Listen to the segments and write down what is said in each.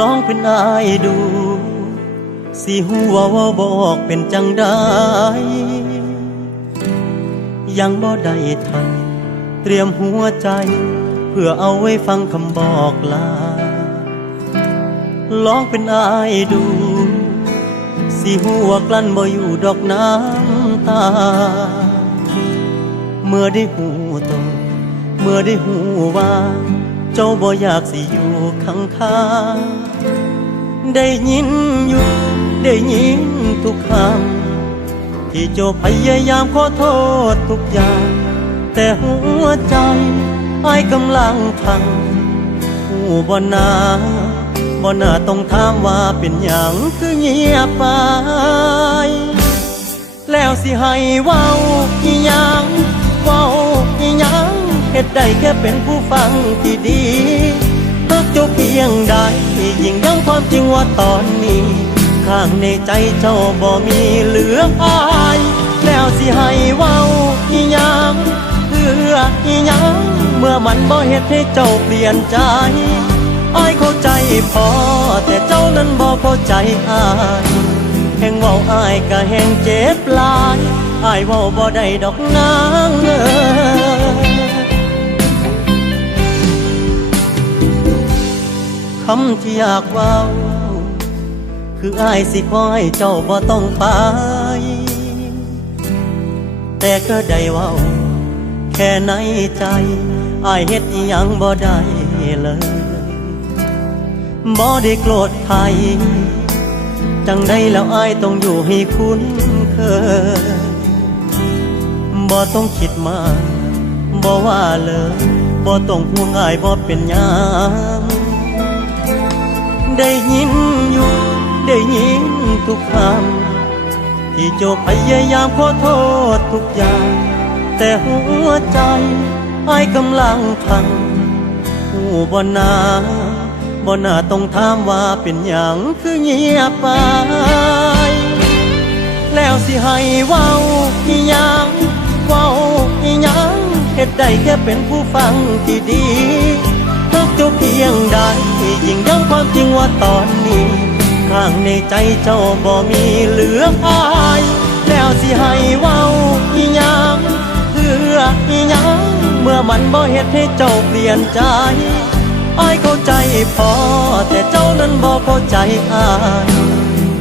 ลองเป็นอายดูสิหูว่าบอกเป็นจังได้ยังบ่ได้ทันเตรียมหัวใจเพื่อเอาไว้ฟังคำบอกลาลองเป็นอายดูสิหูว่ากลั้นบ่อยู่ดอกน้ำตาเมื่อได้หูโตเมื่อได้หูว่าเจ้าบ่อยากสิอยู่ข้างๆได้ยินอยู่ได้ยินทุกคำที่เจ้าพยายามขอโทษทุกอย่างแต่หัวใจอ้ายกำลังพังหูบ่น่าต้องถามว่าเป็นหยังคือเงียบไปแล้วสิให้เว้าอีหยังเว้าอีหยังเฮ็ดได้แค่เป็นผู้ฟังที่ดีฮักเจ้าเพียงใดยิ่งย้ำความจริงว่าตอนนี้ข้างในใจเจ้าบ่มีเหลืออายแล้วสิให้เว้าอีหยังเพื่ออีหยังเมื่อมันบ่เฮ็ดให้เจ้าเปลี่ยนใจอ้ายเข้าใจพอแต่เจ้านั้นบ่เข้าใจอ้ายแห่งเว้าอ้ายก็แห่งเจ็บหลายอ้ายเว้าบ่ได้ดอกนางคำที่อยากเว้าคืออ้ายสิขอให้เจ้าบ่ต้องไปแต่ก็ได้เว้าแค่ในใจอ้ายเฮ็ดอิหยังบ่ได้เลยบ่ได้โกรธใครจังได้แล้วอ้ายต้องอยู่ให้คุ้นเคยบ่ต้องคิดมากบ่ว่าเลยบ่ต้องห่วงอ้ายบ่เป็นหยังได้ยินอยู่ได้ยินทุกคำที่เจ้าพยายามขอโทษทุกอย่างแต่หัวใจอ้ายกำลังพังหูบ่น่าต้องถามว่าเป็นหยังคือเงียบไปแล้วสิให้เว้าอีหยังเว้าอีหยังเฮ็ดได้แค่เป็นผู้ฟังที่ดีฮักเจ้าเพียงใดยิ่งย้ำความจริงว่าตอนนี้ข้างในใจเจ้าบ่มีเหลืออายแล้วสิให้เว้าอีหยังเพื่ออีหยังเมื่อมันบ่เฮ็ดให้เจ้าเปลี่ยนใจอ้ายเข้าใจพอแต่เจ้านั้นบ่เข้าใจอ้าย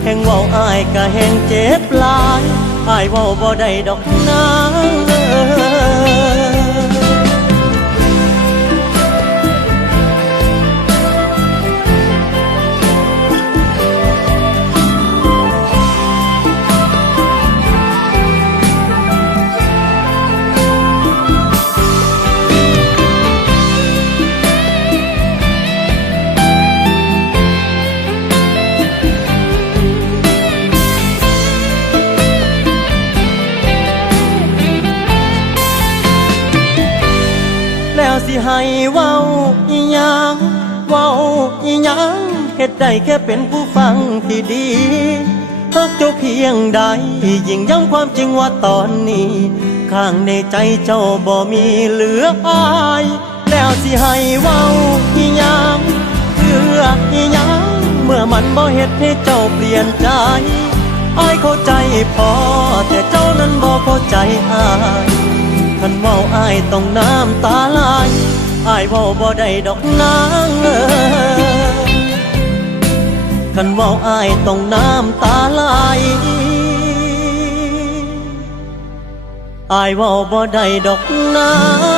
แห่งเว้าอ้ายก็แห่งเจ็บหลายอ้ายเว้าบ่ได้ดอกนางสิให้เว้าอีหยังเว้าอีหยังเฮ็ดได้แค่เป็นผู้ฟังที่ดีฮักเจ้าเพียงใดยิ่งย้ำความจริงว่าตอนนี้ข้างในใจเจ้าบ่มีเหลืออายแล้วสิให้เว้าอีหยังเพื่ออีหยังเมื่อมันบ่เฮ็ดให้เจ้าเปลี่ยนใจอ้ายเข้าใจพอแต่เจ้านั้นบ่เข้าใจอ้ายคันเว้าอ้ายต้องน้ำตาไหลอ้ายเว้าบ่ได้ดอกนางคันเว้าอ้ายต้องน้ำตาไหลอ้ายเว้าบ่ได้ดอกนาง